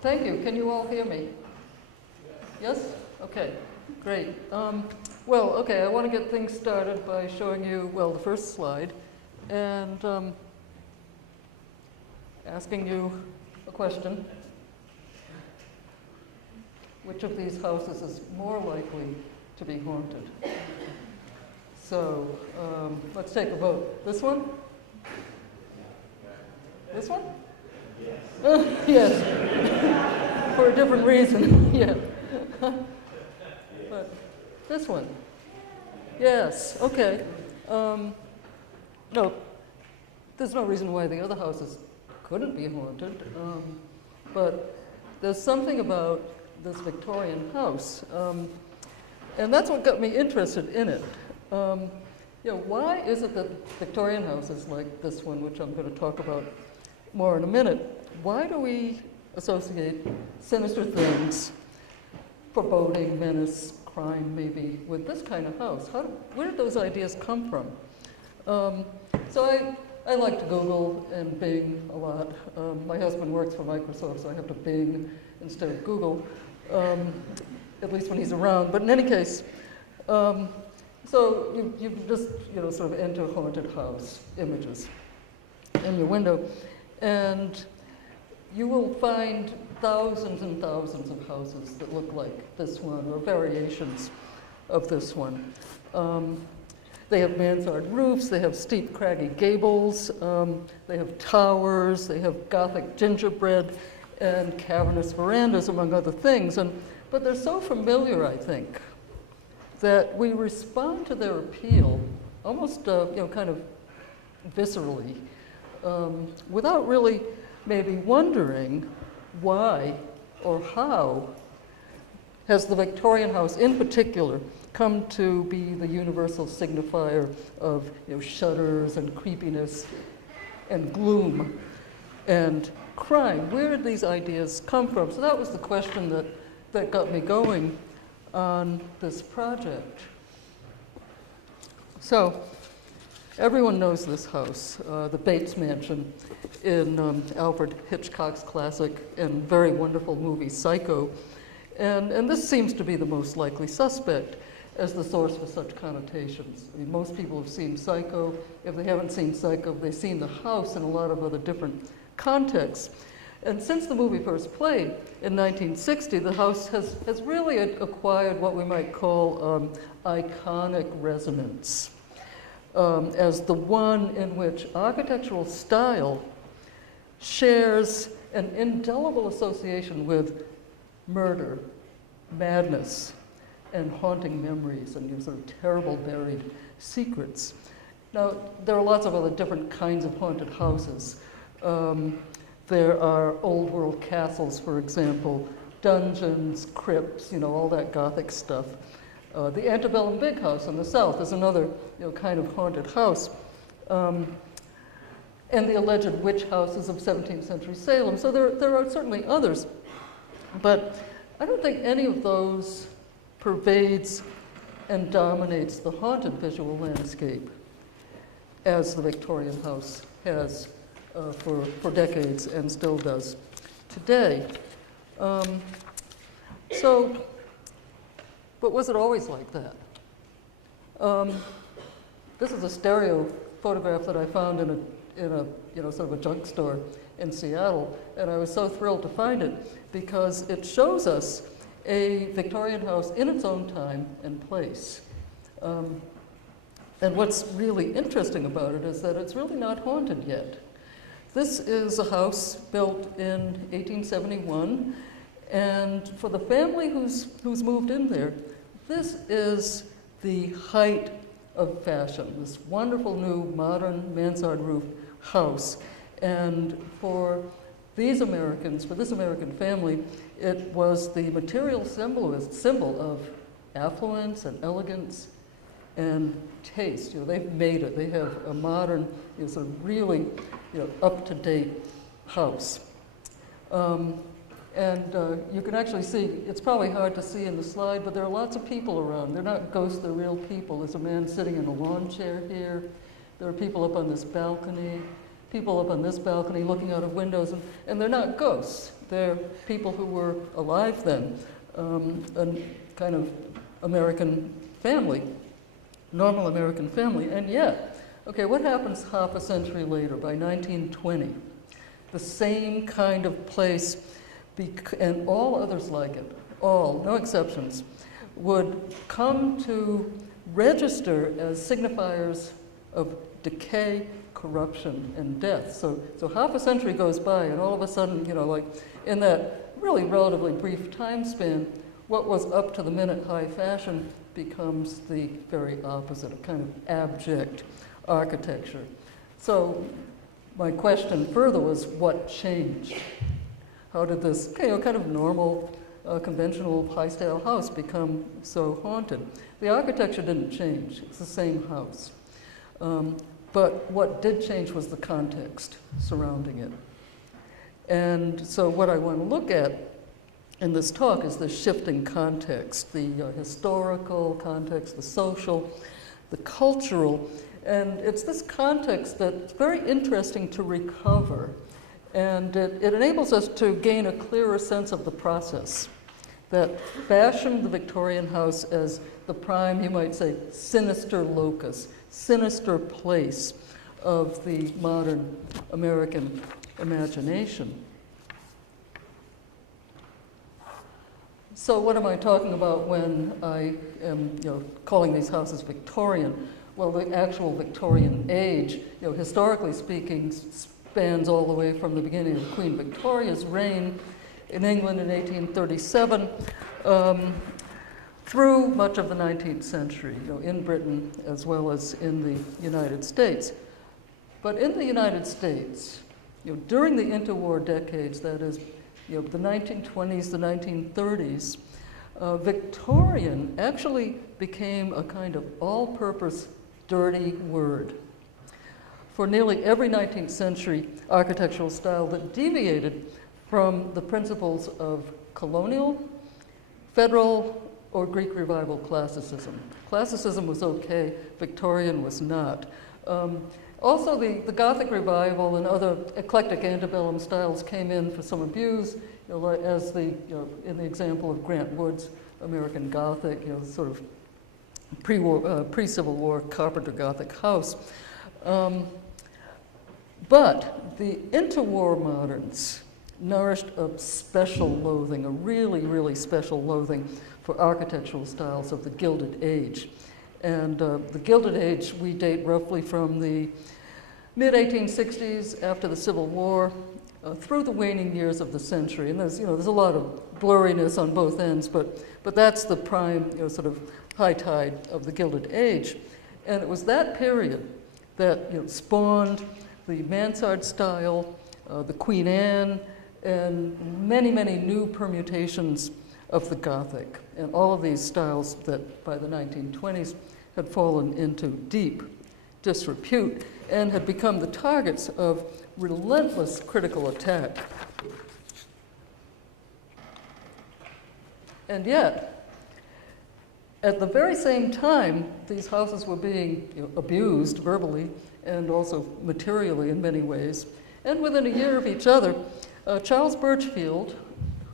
thank you. Can you all hear me? Yes? Okay, great. Well, okay, I want to get things started by showing you, well, the first slide, and asking you a question. Which of these houses is more likely to be haunted? So, let's take a vote. This one? This one? Yes. Yes. For a different reason, yeah. But this one? Yes, okay. No, there's no reason why the other houses couldn't be haunted, but there's something about this Victorian house, and that's what got me interested in it. Why is it that Victorian houses like this one, which I'm going to talk about more in a minute, why do we associate sinister things, foreboding, menace, crime maybe, with this kind of house? Where did those ideas come from? So I like to Google and Bing a lot. My husband works for Microsoft, so I have to Bing instead of Google, at least when he's around. But in any case, so you just sort of enter haunted house images in your window, and you will find thousands and thousands of houses that look like this one or variations of this one. They have mansard roofs, they have steep, craggy gables, they have towers, they have Gothic gingerbread and cavernous verandas, among other things. But they're so familiar, I think, that we respond to their appeal almost, kind of viscerally, without really maybe wondering why or how has the Victorian house in particular come to be the universal signifier of shudders and creepiness and gloom and crime. Where did these ideas come from? So that was the question that got me going on this project. So everyone knows this house, the Bates Mansion in Alfred Hitchcock's classic and very wonderful movie Psycho. And this seems to be the most likely suspect as the source for such connotations. I mean, most people have seen Psycho. If they haven't seen Psycho, they've seen the house in a lot of other different contexts. And since the movie first played in 1960, the house has really acquired what we might call iconic resonance as the one in which architectural style shares an indelible association with murder, madness, and haunting memories and sort of terrible buried secrets. Now, there are lots of other different kinds of haunted houses. There are old world castles, for example, dungeons, crypts, all that Gothic stuff. The antebellum big house in the south is another kind of haunted house. And the alleged witch houses of 17th century Salem. So there are certainly others. But I don't think any of those pervades and dominates the haunted visual landscape as the Victorian house has for decades and still does today. But was it always like that? This is a stereo photograph that I found in a sort of a junk store in Seattle, and I was so thrilled to find it because it shows us a Victorian house in its own time and place. And what's really interesting about it is that it's really not haunted yet. This is a house built in 1871, and for the family who's moved in there, this is the height of fashion, this wonderful new modern mansard roof house. And for these Americans, for this American family, it was the material symbol of affluence and elegance and taste. They've made it. They have a modern, sort of really, up-to-date house. And you can actually see, it's probably hard to see in the slide, but there are lots of people around. They're not ghosts, they're real people. There's a man sitting in a lawn chair here. There are people up on this balcony. people up on this balcony looking out of windows, and they're not ghosts. They're people who were alive then, a kind of American family, normal American family. And yet, okay, what happens half a century later, by 1920? The same kind of place, and all others like it, all, no exceptions, would come to register as signifiers of decay, corruption, and death. So half a century goes by, and all of a sudden, you know, like in that really relatively brief time span, what was up to the minute high fashion becomes the very opposite, a kind of abject architecture. So my question further was, what changed? How did this, you know, kind of normal, conventional high-style house become so haunted? The architecture didn't change. It's the same house. But what did change was the context surrounding it. And so what I want to look at in this talk is the shifting context, the historical context, the social, the cultural. And it's this context that's very interesting to recover. And it enables us to gain a clearer sense of the process that fashioned the Victorian house as the prime, you might say, sinister locus, sinister place of the modern American imagination. So what am I talking about when I am, you know, calling these houses Victorian? Well, the actual Victorian age, you know, historically speaking, spans all the way from the beginning of Queen Victoria's reign in England in 1837 through much of the 19th century, you know, in Britain as well as in the United States. But in the United States, you know, during the interwar decades, that is, you know, the 1920s, the 1930s, Victorian actually became a kind of all-purpose dirty word for nearly every 19th century architectural style that deviated from the principles of colonial, federal, or Greek revival classicism. Classicism was okay, Victorian was not. Also, the Gothic revival and other eclectic antebellum styles came in for some abuse, you know, as the, you know, in the example of Grant Wood's American Gothic, you know, sort of pre-Civil War Carpenter Gothic house. But the interwar moderns nourished a special loathing, a really, really special loathing for architectural styles of the Gilded Age. And the Gilded Age, we date roughly from the mid-1860s after the Civil War through the waning years of the century. And there's, you know, there's a lot of blurriness on both ends, but that's the prime, you know, sort of high tide of the Gilded Age. And it was that period that, you know, spawned the mansard style, the Queen Anne, and many, many new permutations of the Gothic. And all of these styles that by the 1920s had fallen into deep disrepute and had become the targets of relentless critical attack. And yet, at the very same time, these houses were being, you know, abused verbally and also materially in many ways. And within a year of each other, Charles Burchfield,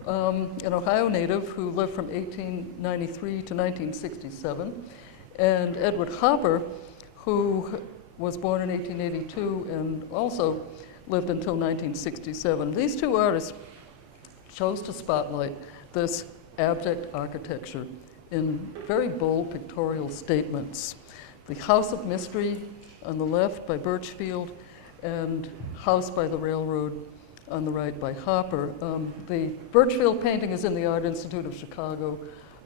an Ohio native who lived from 1893 to 1967, and Edward Hopper, who was born in 1882 and also lived until 1967. These two artists chose to spotlight this abject architecture in very bold pictorial statements. The House of Mystery on the left by Burchfield, and House by the Railroad on the right by Hopper. The Burchfield painting is in the Art Institute of Chicago.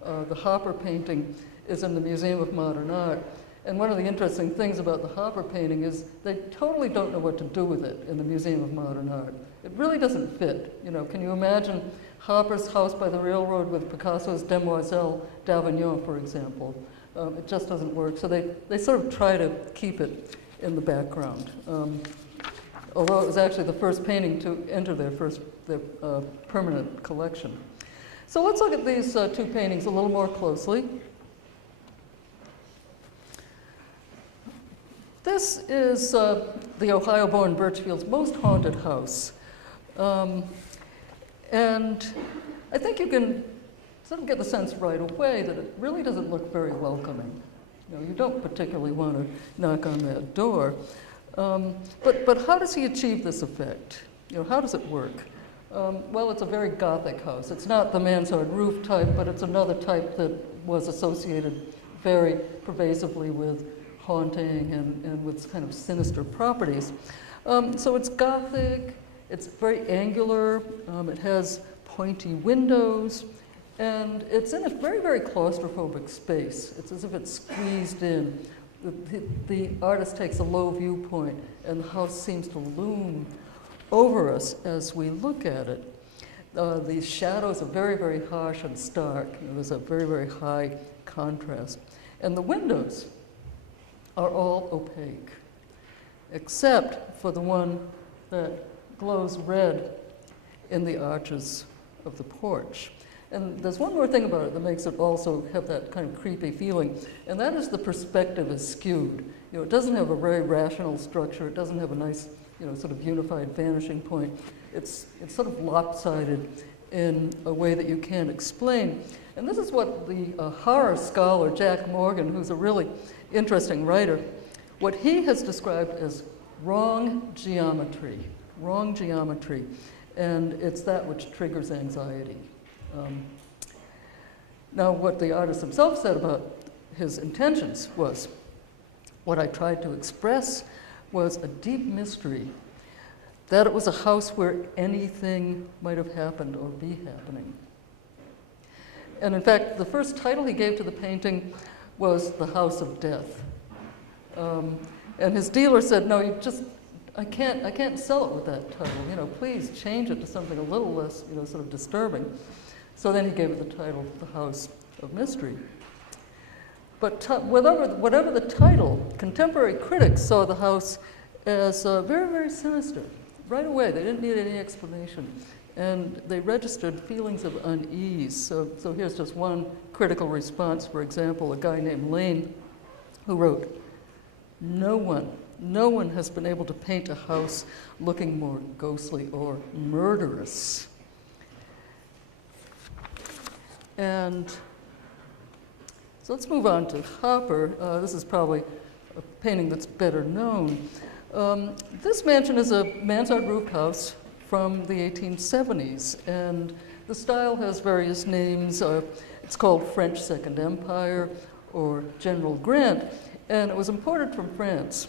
The Hopper painting is in the Museum of Modern Art. And one of the interesting things about the Hopper painting is they totally don't know what to do with it in the Museum of Modern Art. It really doesn't fit. You know, can you imagine Hopper's House by the Railroad with Picasso's Demoiselle d'Avignon, for example? It just doesn't work. So they sort of try to keep it in the background. Although it was actually the first painting to enter their permanent collection. So let's look at these two paintings a little more closely. This is the Ohio-born Burchfield's most haunted house. And I think you can sort of get the sense right away that it really doesn't look very welcoming. You don't particularly want to knock on that door. But how does he achieve this effect? How does it work? Well, it's a very Gothic house. It's not the mansard roof type, but it's another type that was associated very pervasively with haunting and with kind of sinister properties. So it's Gothic, it's very angular, it has pointy windows, and it's in a very, very claustrophobic space. It's as if it's squeezed in. The artist takes a low viewpoint, and the house seems to loom over us as we look at it. These shadows are very, very harsh and stark. There's a very, very high contrast. And the windows are all opaque, except for the one that glows red in the arches of the porch. And there's one more thing about it that makes it also have that kind of creepy feeling, and that is the perspective is skewed. It doesn't have a very rational structure. It doesn't have a nice, sort of unified vanishing point. It's sort of lopsided in a way that you can't explain. And this is what the horror scholar Jack Morgan, who's a really interesting writer, what he has described as wrong geometry, and it's that which triggers anxiety. Now, what the artist himself said about his intentions was, what I tried to express was a deep mystery, that it was a house where anything might have happened or be happening. And in fact, the first title he gave to the painting was The House of Death. And his dealer said, no, I can't sell it with that title. Please change it to something a little less, sort of disturbing. So then he gave it the title, The House of Mystery. But whatever the title, contemporary critics saw the house as very, very sinister. Right away, they didn't need any explanation. And they registered feelings of unease. So here's just one critical response. For example, a guy named Lane, who wrote, no one has been able to paint a house looking more ghostly or murderous. And so let's move on to Hopper. This is probably a painting that's better known. This mansion is a mansard roof house from the 1870s, and the style has various names. It's called French Second Empire or General Grant, and it was imported from France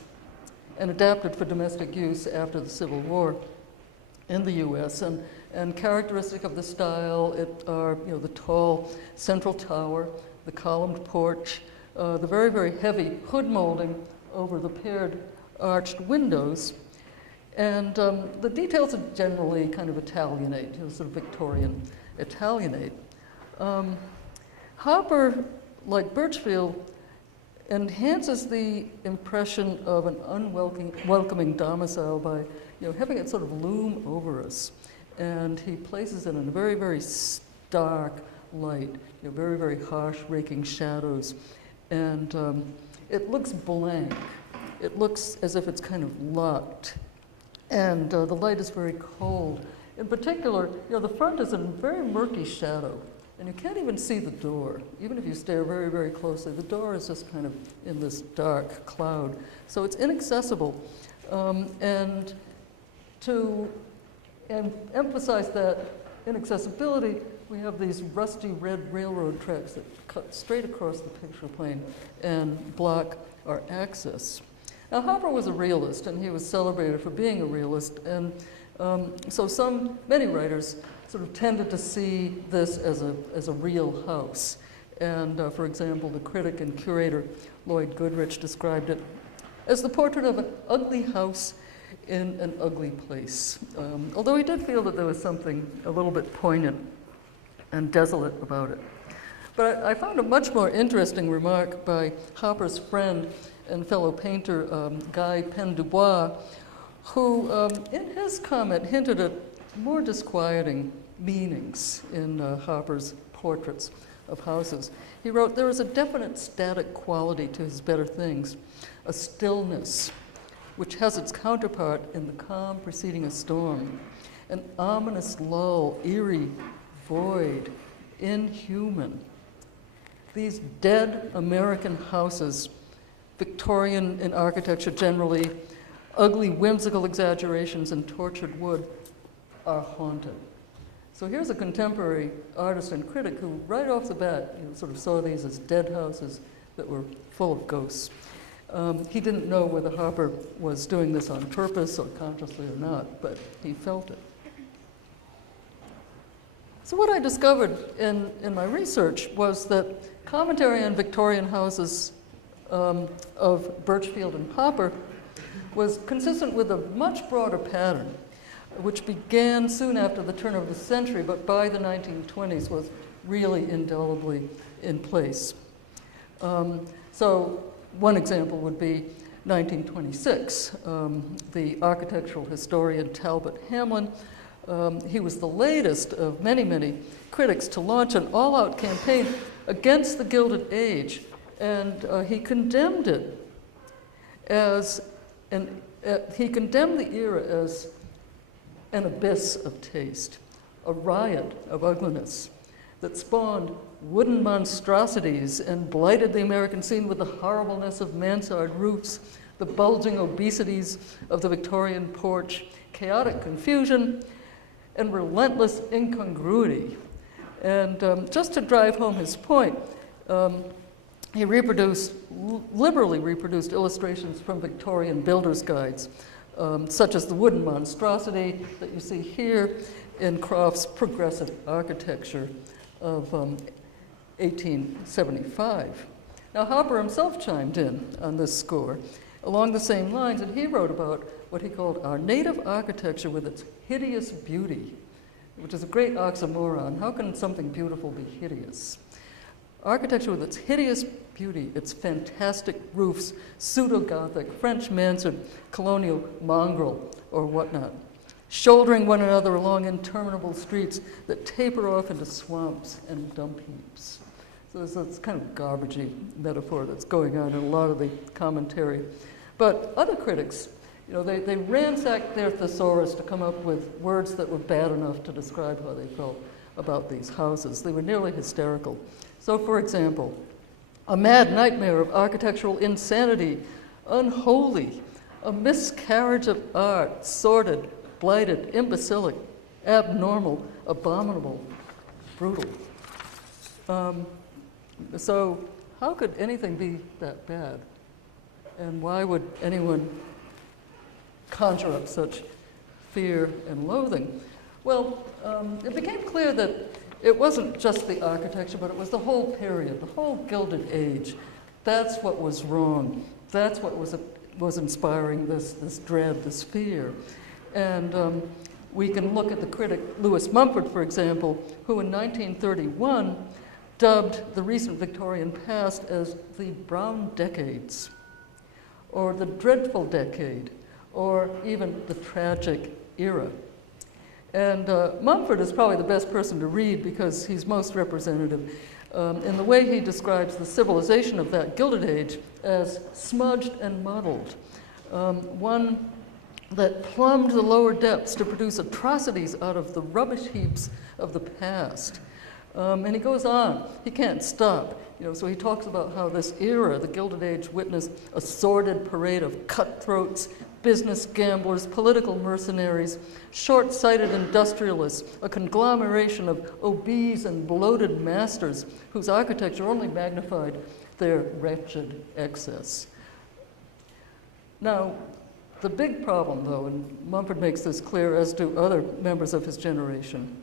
and adapted for domestic use after the Civil War in the U.S. And characteristic of the style are the tall central tower, the columned porch, the very, very heavy hood molding over the paired arched windows, and the details are generally kind of Italianate, sort of Victorian Italianate. Hopper, like Burchfield, enhances the impression of an unwelcoming domicile by having it sort of loom over us. And he places it in a very, very stark light, very, very harsh, raking shadows. And it looks blank. It looks as if it's kind of locked. And the light is very cold. In particular, the front is in very murky shadow. And you can't even see the door. Even if you stare very, very closely, the door is just kind of in this dark cloud. So it's inaccessible. And to emphasize that inaccessibility, we have these rusty red railroad tracks that cut straight across the picture plane and block our access. Now, Hopper was a realist, and he was celebrated for being a realist, and so many writers sort of tended to see this as a real house. And for example, the critic and curator Lloyd Goodrich described it as the portrait of an ugly house in an ugly place. Although he did feel that there was something a little bit poignant and desolate about it. But I found a much more interesting remark by Hopper's friend and fellow painter, Guy Pendubois, who in his comment hinted at more disquieting meanings in Hopper's portraits. of houses. He wrote, "There is a definite static quality to his better things, a stillness, which has its counterpart in the calm preceding a storm, an ominous lull, eerie, void, inhuman. These dead American houses, Victorian in architecture generally, ugly whimsical exaggerations in tortured wood, are haunted." So here's a contemporary artist and critic who right off the bat sort of saw these as dead houses that were full of ghosts. He didn't know whether Harper was doing this on purpose or consciously or not, but he felt it. So what I discovered in my research was that commentary on Victorian houses of Burchfield and Hopper was consistent with a much broader pattern, which began soon after the turn of the century, but by the 1920s was really indelibly in place. So one example would be 1926. The architectural historian Talbot Hamlin, he was the latest of many, many critics to launch an all-out campaign against the Gilded Age, and he condemned it as he condemned the era as an abyss of taste, a riot of ugliness that spawned wooden monstrosities and blighted the American scene with the horribleness of mansard roofs, the bulging obesities of the Victorian porch, chaotic confusion, and relentless incongruity. And just to drive home his point, he liberally reproduced illustrations from Victorian builders' guides, such as the wooden monstrosity that you see here in Croft's Progressive Architecture of 1875. Now, Harper himself chimed in on this score along the same lines, and he wrote about what he called our native architecture with its hideous beauty, which is a great oxymoron. How can something beautiful be hideous? Architecture with its hideous beauty, its fantastic roofs, pseudo-Gothic, French mansard, colonial mongrel, or whatnot, shouldering one another along interminable streets that taper off into swamps and dump heaps. So there's this kind of garbagey metaphor that's going on in a lot of the commentary. But other critics, they ransacked their thesaurus to come up with words that were bad enough to describe how they felt about these houses. They were nearly hysterical. So, for example, a mad nightmare of architectural insanity, unholy, a miscarriage of art, sordid, blighted, imbecilic, abnormal, abominable, brutal. So how could anything be that bad? And why would anyone conjure up such fear and loathing? Well, it became clear that it wasn't just the architecture, but it was the whole period, the whole Gilded Age. That's what was wrong. That's what was inspiring this dread, this fear. And we can look at the critic Lewis Mumford, for example, who in 1931 dubbed the recent Victorian past as the Brown Decades, or the Dreadful Decade, or even the Tragic Era. And Mumford is probably the best person to read because he's most representative in the way he describes the civilization of that Gilded Age as smudged and muddled, one that plumbed the lower depths to produce atrocities out of the rubbish heaps of the past. And he goes on, he can't stop. So he talks about how this era, the Gilded Age, witnessed a sordid parade of cutthroats, business gamblers, political mercenaries, short-sighted industrialists, a conglomeration of obese and bloated masters whose architecture only magnified their wretched excess. Now, the big problem, though, and Mumford makes this clear, as do other members of his generation,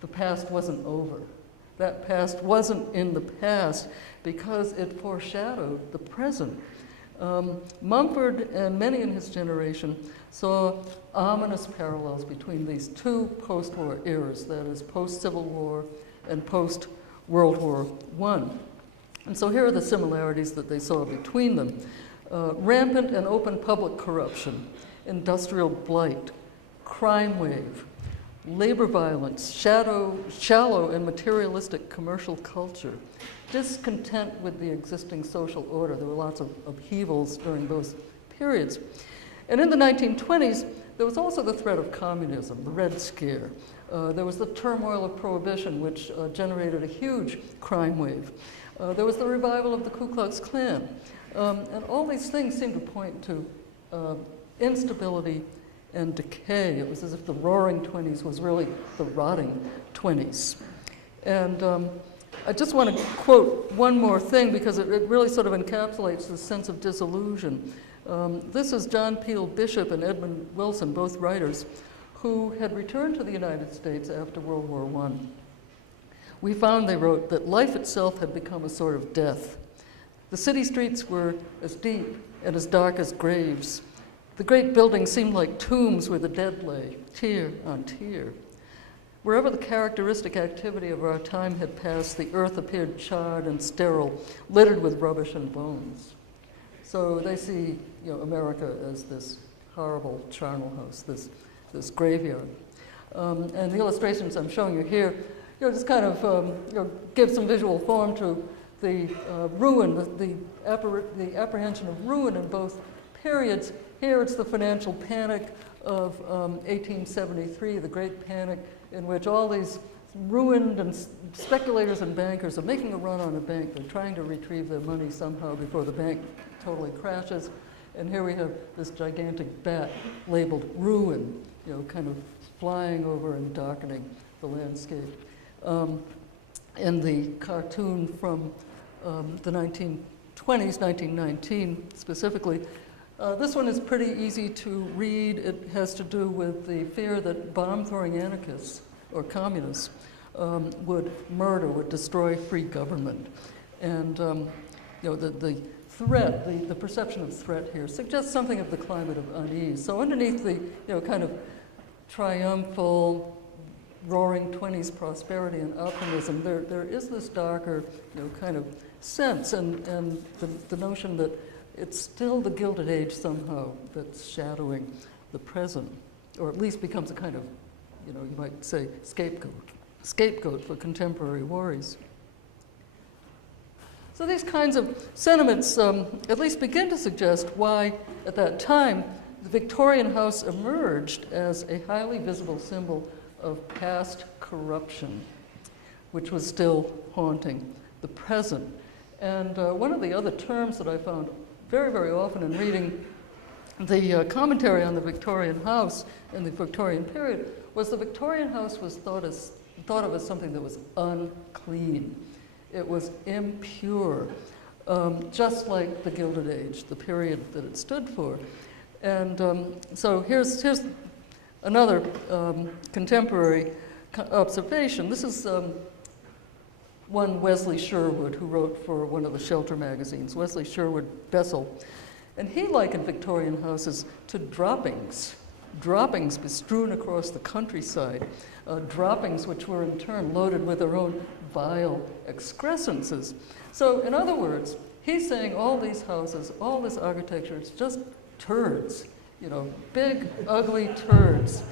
the past wasn't over. That past wasn't in the past because it foreshadowed the present. Mumford and many in his generation saw ominous parallels between these two post-war eras, that is, post-Civil War and post-World War I. And so here are the similarities that they saw between them. Rampant and open public corruption, industrial blight, crime wave, labor violence, shallow and materialistic commercial culture, discontent with the existing social order. There were lots of upheavals during those periods. And in the 1920s, there was also the threat of communism, the Red Scare. There was the turmoil of Prohibition, which generated a huge crime wave. There was the revival of the Ku Klux Klan. And all these things seem to point to instability and decay. It was as if the roaring 20s was really the rotting 20s. And I just want to quote one more thing because it really sort of encapsulates the sense of disillusion. This is John Peel Bishop and Edmund Wilson, both writers, who had returned to the United States after World War I. We found, they wrote, that life itself had become a sort of death. The city streets were as deep and as dark as graves. The great buildings seemed like tombs where the dead lay, tier on tier. Wherever the characteristic activity of our time had passed, the earth appeared charred and sterile, littered with rubbish and bones. So they see, America as this horrible charnel house, this graveyard. And the illustrations I'm showing you here, just kind of give some visual form to the ruin, the apprehension of ruin in both periods. Here it's the financial panic of 1873, the Great Panic, in which all these ruined and speculators and bankers are making a run on a bank. They're trying to retrieve their money somehow before the bank totally crashes. And here we have this gigantic bat labeled ruin, kind of flying over and darkening the landscape. In the cartoon from the 1920s, 1919 specifically, this one is pretty easy to read. It has to do with the fear that bomb-throwing anarchists or communists would murder, would destroy free government. And the threat, the perception of threat here suggests something of the climate of unease. So underneath the kind of triumphal, roaring 20s prosperity and optimism, there is this darker kind of sense and the notion that it's still the Gilded Age somehow that's shadowing the present, or at least becomes a kind of, you might say, scapegoat for contemporary worries. So these kinds of sentiments at least begin to suggest why, at that time, the Victorian house emerged as a highly visible symbol of past corruption, which was still haunting the present. And one of the other terms that I found very, very often in reading the commentary on the Victorian house in the Victorian period was the Victorian house was thought of as something that was unclean. It was impure, just like the Gilded Age, the period that it stood for. And so here's another contemporary observation. This is one Wesley Sherwood, who wrote for one of the shelter magazines, Wesley Sherwood Bessel. And he likened Victorian houses to droppings bestrewn across the countryside, droppings which were in turn loaded with their own vile excrescences. So in other words, he's saying all these houses, all this architecture, it's just turds, big, ugly turds.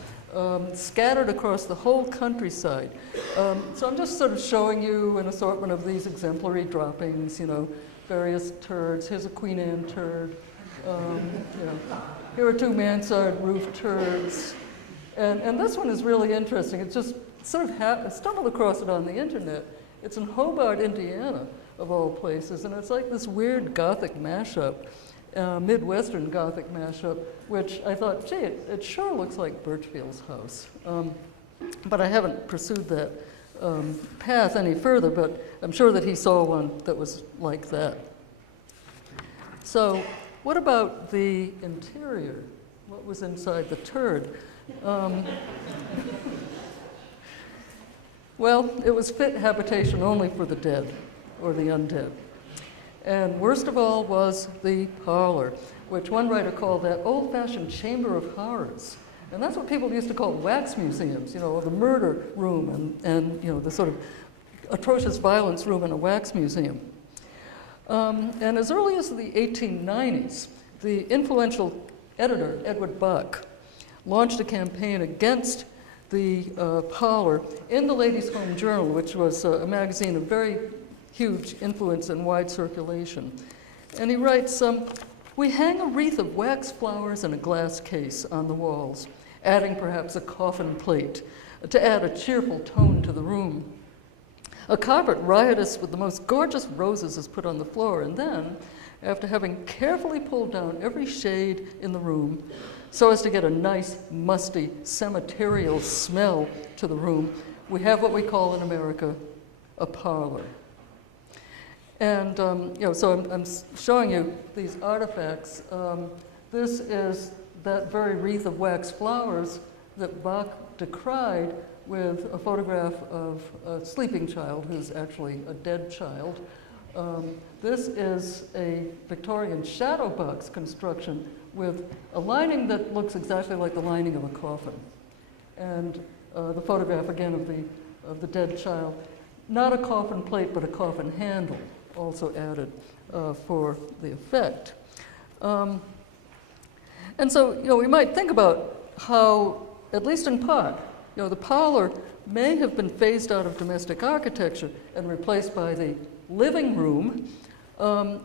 Scattered across the whole countryside. So I'm just sort of showing you an assortment of these exemplary droppings, various turds. Here's a Queen Anne turd. Here are two mansard roof turds. And this one is really interesting. It's just sort of stumbled across it on the internet. It's in Hobart, Indiana, of all places, and it's like this weird Gothic mashup. Midwestern Gothic mashup, which I thought, gee, it sure looks like Burchfield's house. But I haven't pursued that path any further, but I'm sure that he saw one that was like that. So what about the interior? What was inside the turd? Well, it was fit habitation only for the dead or the undead. And worst of all was the parlor, which one writer called that old-fashioned chamber of horrors. And that's what people used to call wax museums, the murder room and the sort of atrocious violence room in a wax museum. And as early as the 1890s, the influential editor, Edward Bach, launched a campaign against the Parlor in the Ladies' Home Journal, which was a magazine of very huge influence and wide circulation. And he writes, "We hang a wreath of wax flowers in a glass case on the walls, adding perhaps a coffin plate to add a cheerful tone to the room. A carpet riotous with the most gorgeous roses is put on the floor, and then, after having carefully pulled down every shade in the room, so as to get a nice, musty, cemeterial smell to the room, we have what we call in America a parlor." And so I'm showing you these artifacts. This is that very wreath of wax flowers that Bach decried with a photograph of a sleeping child who's actually a dead child. This is a Victorian shadow box construction with a lining that looks exactly like the lining of a coffin. And the photograph again of the dead child. Not a coffin plate, but a coffin handle also added for the effect. And so, we might think about how, at least in part, the parlor may have been phased out of domestic architecture and replaced by the living room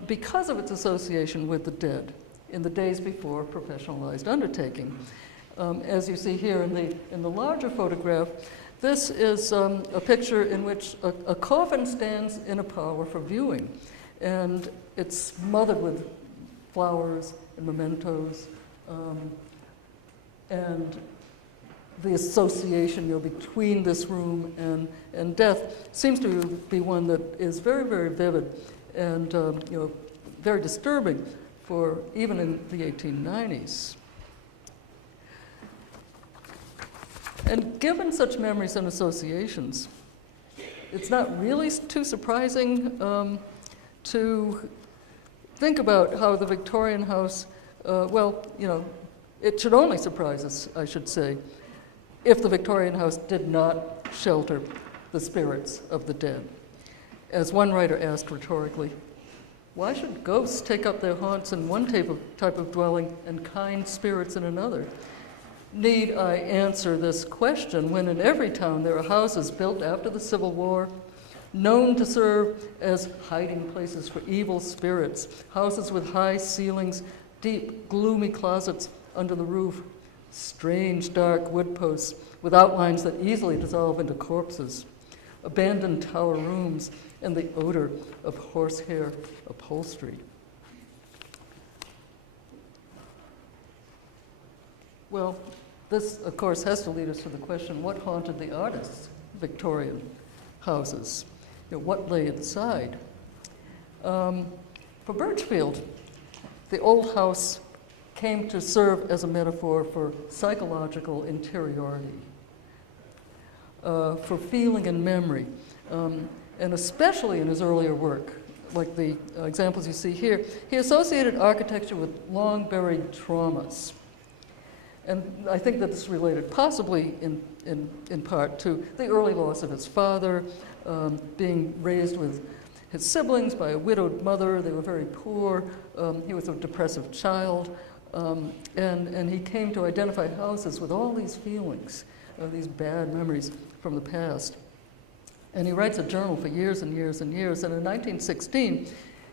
because of its association with the dead in the days before professionalized undertaking. As you see here in the larger photograph, this is a picture in which a coffin stands in a parlor for viewing, and it's smothered with flowers and mementos, and the association between this room and death seems to be one that is very, very vivid and very disturbing for even in the 1890s. And given such memories and associations, it's not really too surprising to think about how the Victorian house, it should only surprise us, I should say, if the Victorian house did not shelter the spirits of the dead. As one writer asked rhetorically, why should ghosts take up their haunts in one type of dwelling and kind spirits in another? Need I answer this question when in every town there are houses built after the Civil War, known to serve as hiding places for evil spirits, houses with high ceilings, deep, gloomy closets under the roof, strange, dark wood posts with outlines that easily dissolve into corpses, abandoned tower rooms, and the odor of horsehair upholstery. Well, this, of course, has to lead us to the question, what haunted the artists' Victorian houses? What lay inside? For Burchfield, the old house came to serve as a metaphor for psychological interiority, for feeling and memory, and especially in his earlier work, like the examples you see here, he associated architecture with long-buried traumas. And I think that this is related possibly in part to the early loss of his father, being raised with his siblings by a widowed mother. They were very poor. He was a depressive child. And he came to identify houses with all these feelings, these bad memories from the past. And he writes a journal for years and years and years. And in 1916,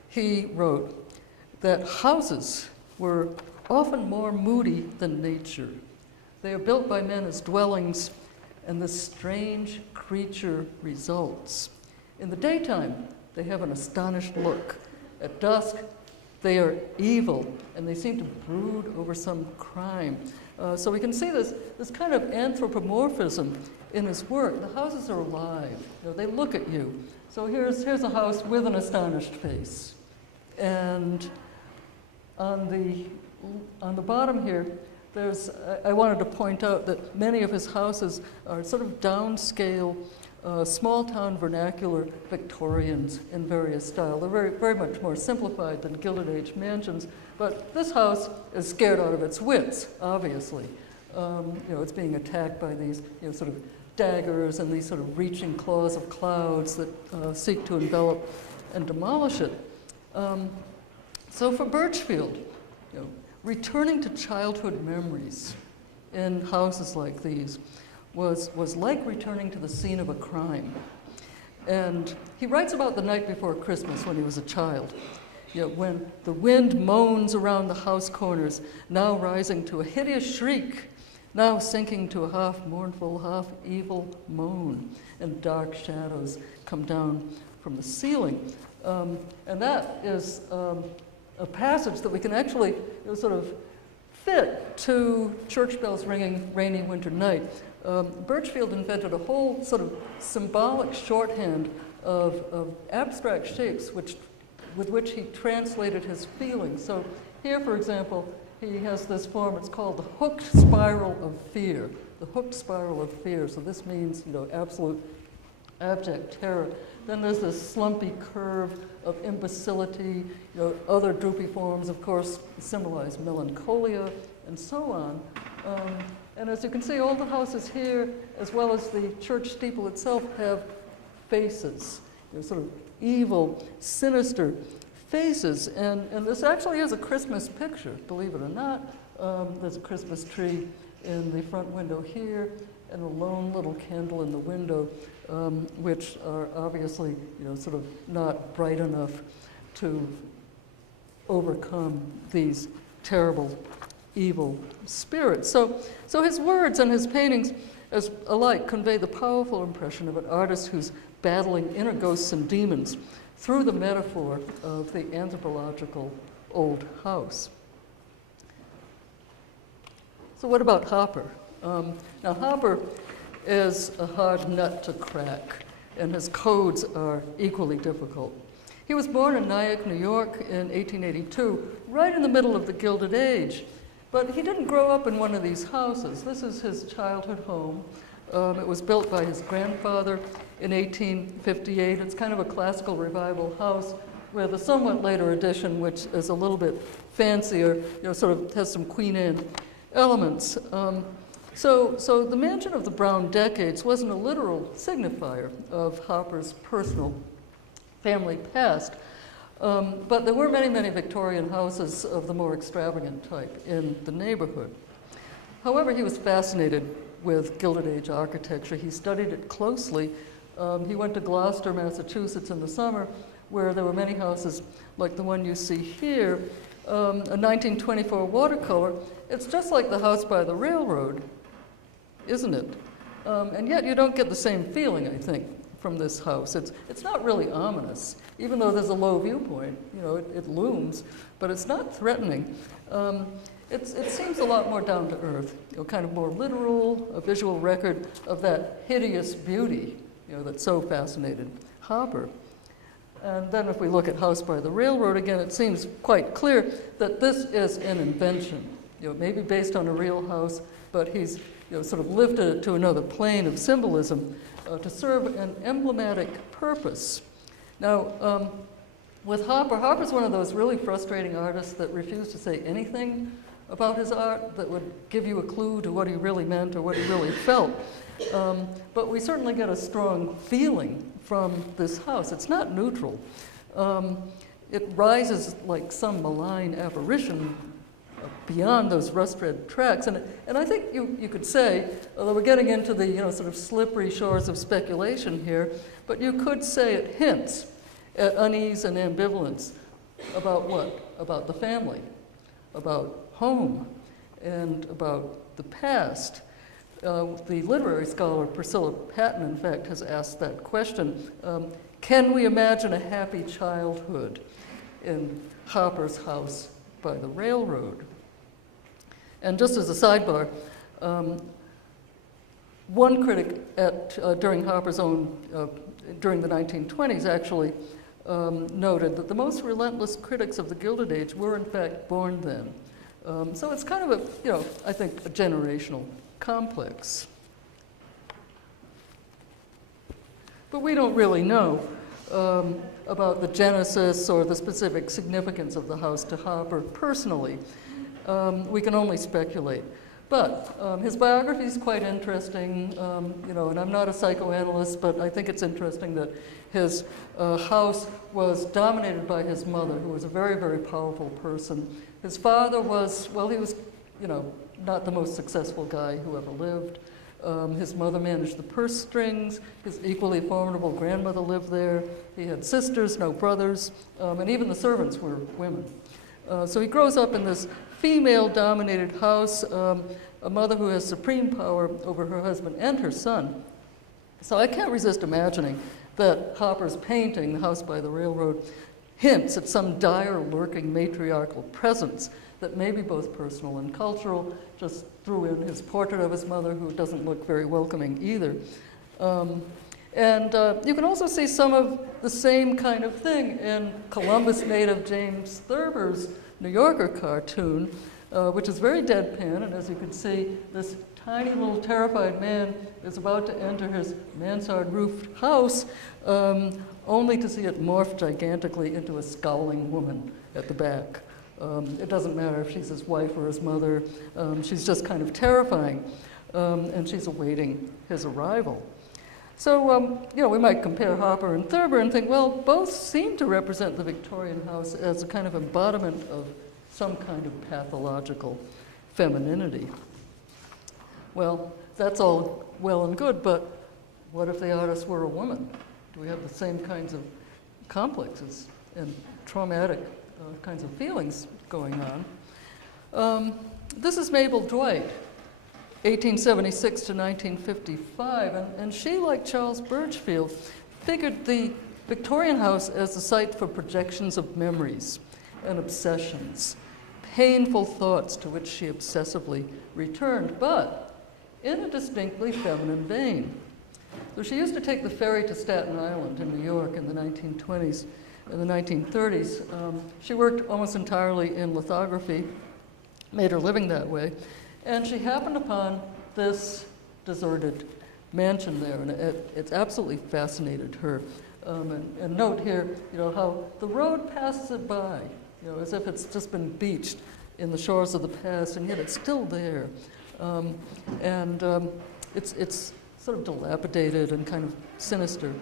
he wrote that houses were often more moody than nature. They are built by men as dwellings, and this strange creature results. In the daytime, they have an astonished look. At dusk, they are evil, and they seem to brood over some crime. So we can see this kind of anthropomorphism in his work. The houses are alive. They look at you. So here's a house with an astonished face. And on the bottom here, I wanted to point out that many of his houses are sort of downscale, small-town vernacular Victorians in various styles. They're very, very much more simplified than Gilded Age mansions, but this house is scared out of its wits, obviously. It's being attacked by these sort of daggers and these sort of reaching claws of clouds that seek to envelop and demolish it. So for Burchfield, returning to childhood memories in houses like these was like returning to the scene of a crime. And he writes about the night before Christmas when he was a child. You know, when the wind moans around the house corners, now rising to a hideous shriek, now sinking to a half mournful, half evil moan, and dark shadows come down from the ceiling. And that is a passage that we can actually sort of fit to Church Bells Ringing Rainy Winter Night. Burchfield invented a whole sort of symbolic shorthand of abstract shapes with which he translated his feelings. So here, for example, he has this form, it's called the hooked spiral of fear. The hooked spiral of fear. So this means, absolute abject terror. Then there's this slumpy curve of imbecility. Other droopy forms, of course, symbolize melancholia, and so on. And as you can see, all the houses here, as well as the church steeple itself, have faces, sort of evil, sinister faces. And this actually is a Christmas picture, believe it or not. There's a Christmas tree in the front window here, and a lone little candle in the window, which are obviously, sort of not bright enough to overcome these terrible, evil spirits. So his words and his paintings as alike convey the powerful impression of an artist who's battling inner ghosts and demons through the metaphor of the anthropological old house. So what about Hopper? Now Hopper is a hard nut to crack, and his codes are equally difficult. He was born in Nyack, New York in 1882, right in the middle of the Gilded Age. But he didn't grow up in one of these houses. This is his childhood home. It was built by his grandfather in 1858. It's kind of a classical revival house with a somewhat later addition, which is a little bit fancier, sort of has some Queen Anne elements. So the mansion of the Brown Decades wasn't a literal signifier of Hopper's personal family past. But there were many, many Victorian houses of the more extravagant type in the neighborhood. However, he was fascinated with Gilded Age architecture. He studied it closely. He went to Gloucester, Massachusetts in the summer, where there were many houses like the one you see here, a 1924 watercolor. It's just like the house by the railroad, isn't it? And yet you don't get the same feeling, I think, from this house. It's not really ominous, even though there's a low viewpoint. It looms, but it's not threatening. It seems a lot more down to earth, kind of more literal, a visual record of that hideous beauty, that so fascinated Hopper. And then if we look at House by the Railroad again, it seems quite clear that this is an invention, maybe based on a real house, but he's sort of lifted it to another plane of symbolism to serve an emblematic purpose. Now, with Hopper's one of those really frustrating artists that refused to say anything about his art that would give you a clue to what he really meant or what he really felt. But we certainly get a strong feeling from this house. It's not neutral. It rises like some malign apparition beyond those rust-red tracks. And I think you could say, although we're getting into the sort of slippery shores of speculation here, but you could say it hints at unease and ambivalence about what? About the family, about home, and about the past. The literary scholar Priscilla Patton, in fact, has asked that question. Can we imagine a happy childhood in Hopper's house by the railroad? And just as a sidebar, one critic during Hopper's own, during the 1920s actually noted that the most relentless critics of the Gilded Age were in fact born then. So it's kind of I think a generational complex. But we don't really know about the genesis or the specific significance of the house to Hopper personally. We can only speculate. But his biography is quite interesting, and I'm not a psychoanalyst, but I think it's interesting that his house was dominated by his mother, who was a very, very powerful person. His father was, well, he was, not the most successful guy who ever lived. His mother managed the purse strings. His equally formidable grandmother lived there. He had sisters, no brothers, and even the servants were women. So he grows up in this female-dominated house, a mother who has supreme power over her husband and her son. So I can't resist imagining that Hopper's painting, The House by the Railroad, hints at some dire lurking matriarchal presence that may be both personal and cultural. Just threw in his portrait of his mother, who doesn't look very welcoming either. You can also see some of the same kind of thing in Columbus native James Thurber's New Yorker cartoon, which is very deadpan, and as you can see, this tiny little terrified man is about to enter his mansard-roofed house, only to see it morph gigantically into a scowling woman at the back. It doesn't matter if she's his wife or his mother. She's just kind of terrifying, and she's awaiting his arrival. So, we might compare Hopper and Thurber and think, well, both seem to represent the Victorian house as a kind of embodiment of some kind of pathological femininity. Well, that's all well and good, but what if the artist were a woman? Do we have the same kinds of complexes and traumatic kinds of feelings going on? This is Mabel Drake, 1876 to 1955, and she, like Charles Burchfield, figured the Victorian house as the site for projections of memories and obsessions, painful thoughts to which she obsessively returned, but in a distinctly feminine vein. So she used to take the ferry to Staten Island in New York in the 1920s. In the 1930s, she worked almost entirely in lithography, made her living that way, and she happened upon this deserted mansion there, and it's absolutely fascinated her. And note here, how the road passes it by, as if it's just been beached in the shores of the past, and yet it's still there. It's sort of dilapidated and kind of sinister.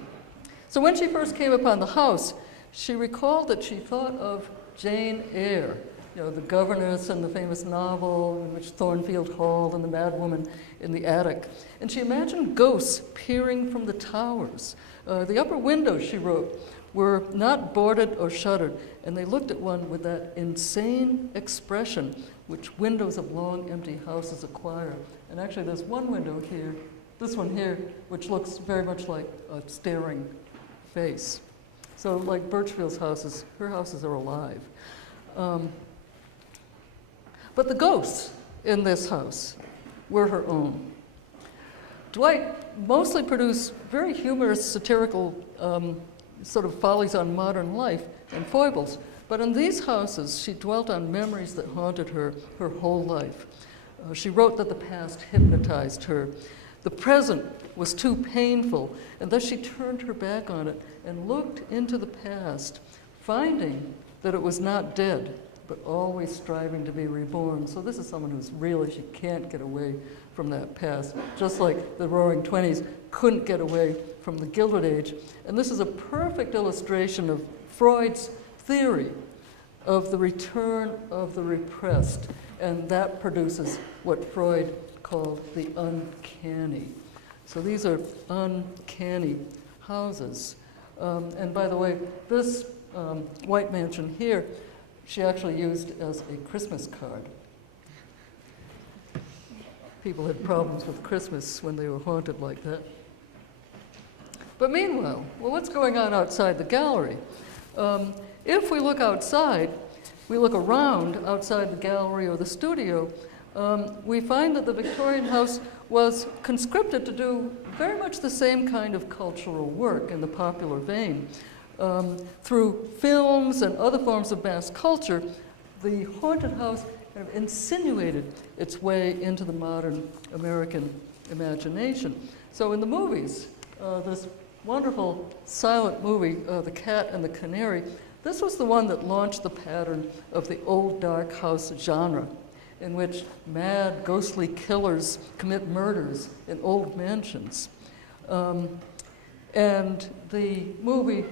So when she first came upon the house, she recalled that she thought of Jane Eyre, the governess in the famous novel in which Thornfield Hall and the madwoman in the attic. And she imagined ghosts peering from the towers. The upper windows, she wrote, were not boarded or shuttered, and they looked at one with that insane expression which windows of long empty houses acquire. And actually there's one window here, this one here, which looks very much like a staring face. So like Burchfield's houses, her houses are alive. But the ghosts in this house were her own. Dwight mostly produced very humorous, satirical sort of follies on modern life and foibles. But in these houses, she dwelt on memories that haunted her whole life. She wrote that the past hypnotized her. The present was too painful, and thus she turned her back on it and looked into the past, finding that it was not dead, but always striving to be reborn. So this is someone who's really, she can't get away from that past, just like the Roaring Twenties couldn't get away from the Gilded Age. And this is a perfect illustration of Freud's theory of the return of the repressed, and that produces what Freud called the uncanny. So these are uncanny houses. And by the way, this white mansion here, she actually used as a Christmas card. People had problems with Christmas when they were haunted like that. But meanwhile, well, what's going on outside the gallery? If we look outside, we look around outside the gallery or the studio, we find that the Victorian house was conscripted to do very much the same kind of cultural work in the popular vein. Through films and other forms of mass culture, the haunted house kind of insinuated its way into the modern American imagination. So in the movies, this wonderful silent movie, The Cat and the Canary, this was the one that launched the pattern of the old dark house genre, in which mad, ghostly killers commit murders in old mansions. And the movie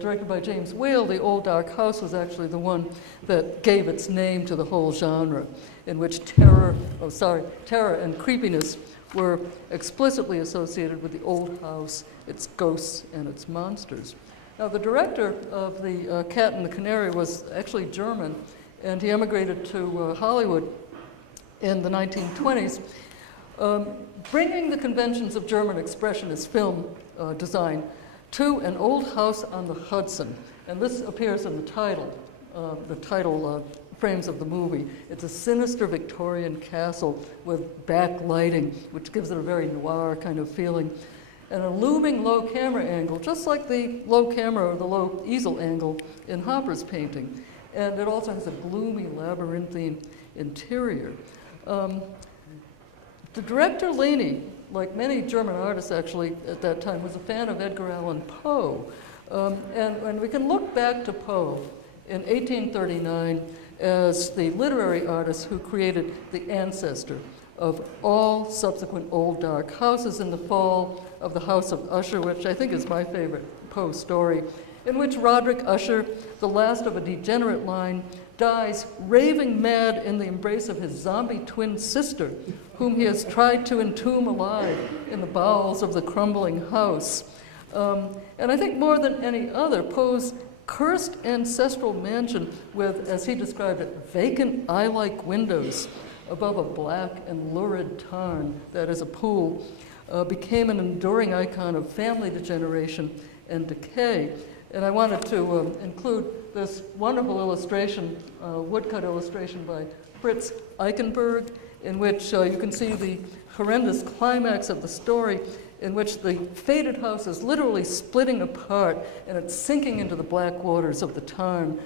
directed by James Whale, The Old Dark House, was actually the one that gave its name to the whole genre, in which terror and creepiness were explicitly associated with the old house, its ghosts, and its monsters. Now, the director of the Cat and the Canary was actually German, and he emigrated to Hollywood in the 1920s, bringing the conventions of German expressionist film design to an old house on the Hudson. And this appears in the title frames of the movie. It's a sinister Victorian castle with backlighting, which gives it a very noir kind of feeling, and a looming low camera angle, just like the low camera or the low easel angle in Hopper's painting. And it also has a gloomy, labyrinthine interior. The director, Laney, like many German artists actually at that time, was a fan of Edgar Allan Poe. And we can look back to Poe in 1839 as the literary artist who created the ancestor of all subsequent old dark houses in the fall of the House of Usher, which I think is my favorite Poe story, in which Roderick Usher, the last of a degenerate line, dies raving mad in the embrace of his zombie twin sister, whom he has tried to entomb alive in the bowels of the crumbling house. And I think more than any other, Poe's cursed ancestral mansion with, as he described it, vacant eye-like windows above a black and lurid tarn, that is a pool, became an enduring icon of family degeneration and decay. And I wanted to include this wonderful illustration, woodcut illustration by Fritz Eichenberg, in which you can see the horrendous climax of the story, in which the faded house is literally splitting apart and it's sinking into the black waters of the Tarn,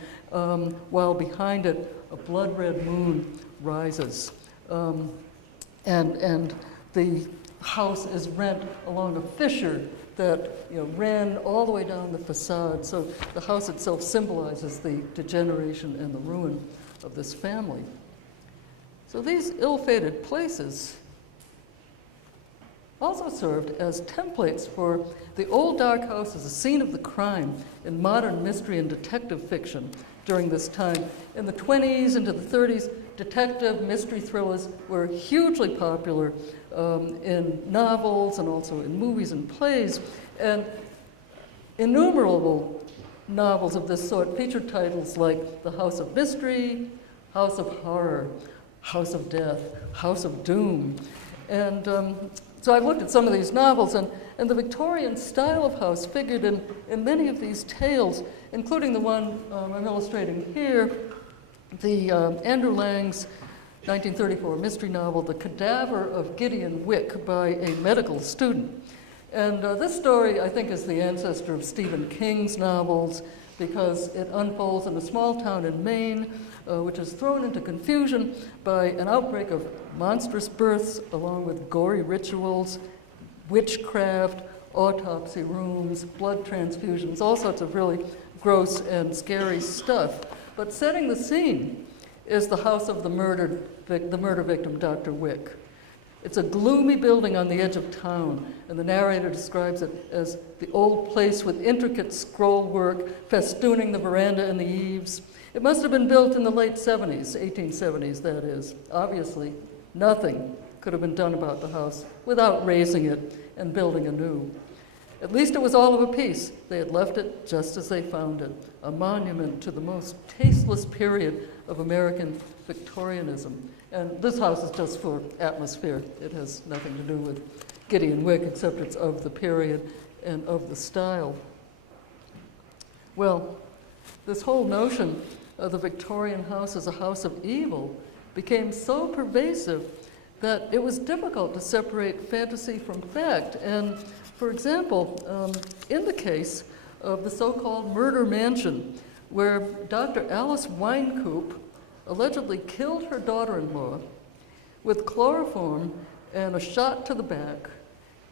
while behind it a blood-red moon rises. And the house is rent along a fissure that ran all the way down the facade. So the house itself symbolizes the degeneration and the ruin of this family. So these ill-fated places also served as templates for the old dark house as a scene of the crime in modern mystery and detective fiction during this time. In the 20s into the 30s, detective mystery thrillers were hugely popular in novels and also in movies and plays. And innumerable novels of this sort featured titles like The House of Mystery, House of Horror, House of Death, House of Doom. And so I've looked at some of these novels, and the Victorian style of house figured in many of these tales, including the one I'm illustrating here, the Andrew Lang's 1934 mystery novel, The Cadaver of Gideon Wick, by a medical student. And this story, I think, is the ancestor of Stephen King's novels because it unfolds in a small town in Maine, which is thrown into confusion by an outbreak of monstrous births along with gory rituals, witchcraft, autopsy rooms, blood transfusions, all sorts of really gross and scary stuff. But setting the scene is the house of the murder victim, Dr. Wick. It's a gloomy building on the edge of town, and the narrator describes it as the old place with intricate scroll work festooning the veranda and the eaves. It must have been built in the late 70s, 1870s, that is. Obviously, nothing could have been done about the house without razing it and building anew. At least it was all of a piece. They had left it just as they found it, a monument to the most tasteless period of American Victorianism. And this house is just for atmosphere. It has nothing to do with Gideon Wick, except it's of the period and of the style. Well, this whole notion of the Victorian house as a house of evil became so pervasive that it was difficult to separate fantasy from fact. And for example, in the case of the so-called murder mansion, where Dr. Alice Winecoop allegedly killed her daughter-in-law with chloroform and a shot to the back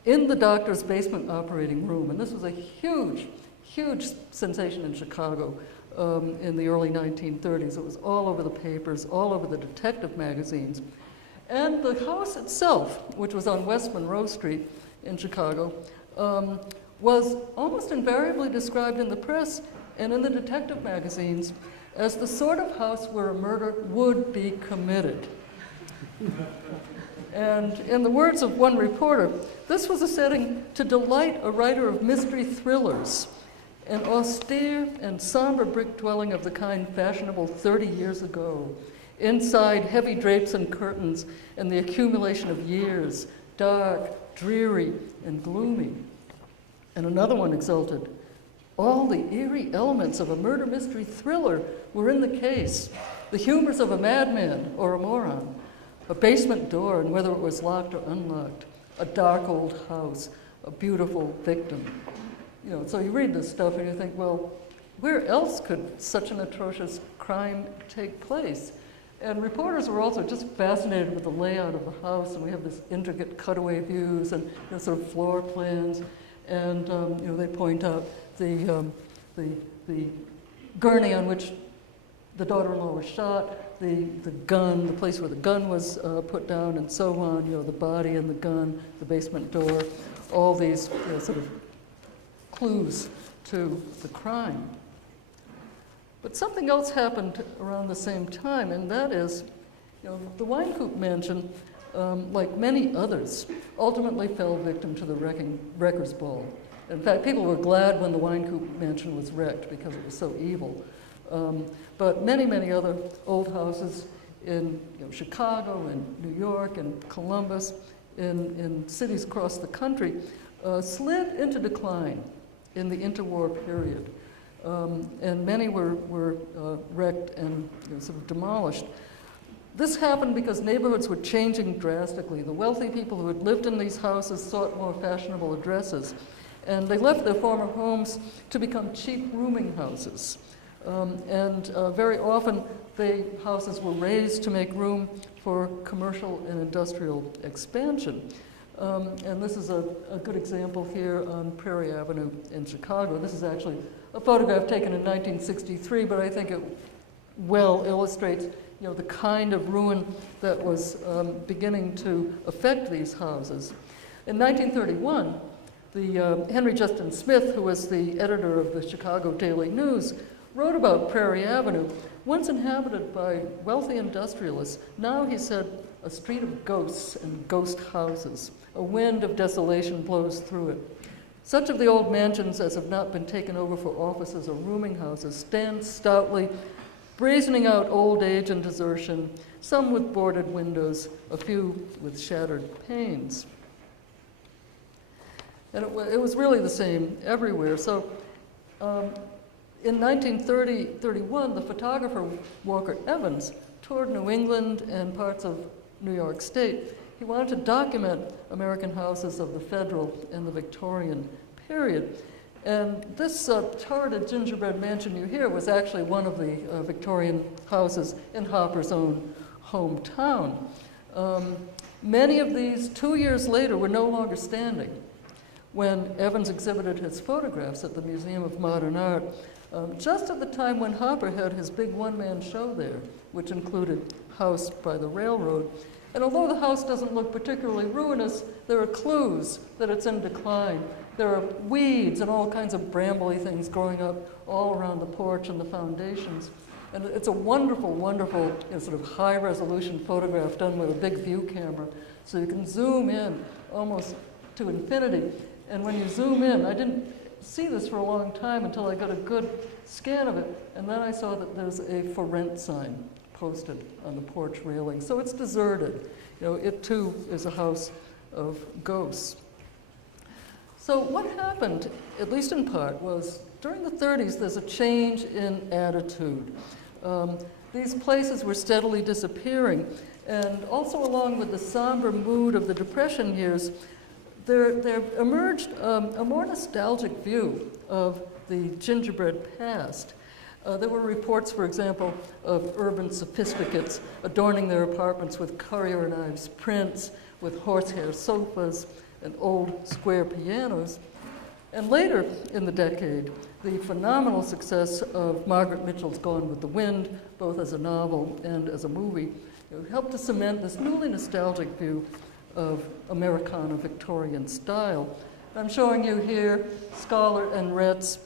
in the doctor's basement operating room. And this was a huge, huge sensation in Chicago in the early 1930s. It was all over the papers, all over the detective magazines. And the house itself, which was on West Monroe Street in Chicago, was almost invariably described in the press and in the detective magazines as the sort of house where a murder would be committed. And in the words of one reporter, this was a setting to delight a writer of mystery thrillers, an austere and somber brick dwelling of the kind fashionable 30 years ago. Inside, heavy drapes and curtains and the accumulation of years, dark, dreary, and gloomy. And another one exulted, all the eerie elements of a murder mystery thriller were in the case. The humors of a madman or a moron, a basement door and whether it was locked or unlocked, a dark old house, a beautiful victim. You know, so you read this stuff and you think, well, where else could such an atrocious crime take place? And reporters were also just fascinated with the layout of the house, and we have this intricate cutaway views and sort of floor plans, and they point out the gurney on which the daughter-in-law was shot, the gun, the place where the gun was put down, and so on. The body and the gun, the basement door, all these sort of clues to the crime. But something else happened around the same time, and that is, the Wynkoop mansion, like many others, ultimately fell victim to the wrecker's ball. In fact, people were glad when the Wynkoop mansion was wrecked because it was so evil. But many, many other old houses in Chicago and New York and Columbus, in cities across the country, slid into decline in the interwar period. And many were wrecked and sort of demolished. This happened because neighborhoods were changing drastically. The wealthy people who had lived in these houses sought more fashionable addresses, and they left their former homes to become cheap rooming houses. Very often, the houses were raised to make room for commercial and industrial expansion. And this is a good example here on Prairie Avenue in Chicago. This is actually a photograph taken in 1963, but I think it well illustrates the kind of ruin that was beginning to affect these houses. In 1931, the Henry Justin Smith, who was the editor of the Chicago Daily News, wrote about Prairie Avenue, once inhabited by wealthy industrialists. Now, he said, a street of ghosts and ghost houses. A wind of desolation blows through it. Such of the old mansions as have not been taken over for offices or rooming houses stand stoutly, brazening out old age and desertion, some with boarded windows, a few with shattered panes. And it was really the same everywhere. So in 1930-31, the photographer Walker Evans toured New England and parts of New York State. He wanted to document American houses of the Federal and the Victorian period. And this turreted gingerbread mansion you hear was actually one of the Victorian houses in Hopper's own hometown. Many of these, 2 years later, were no longer standing when Evans exhibited his photographs at the Museum of Modern Art, just at the time when Hopper had his big one-man show there, which included House by the Railroad. And although the house doesn't look particularly ruinous, there are clues that it's in decline. There are weeds and all kinds of brambly things growing up all around the porch and the foundations. And it's a wonderful, wonderful sort of high-resolution photograph done with a big view camera. So you can zoom in almost to infinity. And when you zoom in, I didn't see this for a long time until I got a good scan of it. And then I saw that there's a for rent sign posted on the porch railing. So it's deserted. It too is a house of ghosts. So what happened, at least in part, was during the 30s, there's a change in attitude. These places were steadily disappearing. And also along with the somber mood of the Depression years, there emerged a more nostalgic view of the gingerbread past. There were reports, for example, of urban sophisticates adorning their apartments with currier knives, prints, with horsehair sofas, and old square pianos. And later in the decade, the phenomenal success of Margaret Mitchell's Gone with the Wind, both as a novel and as a movie, helped to cement this newly nostalgic view of Americana Victorian style. I'm showing you here Scholar and Rhett's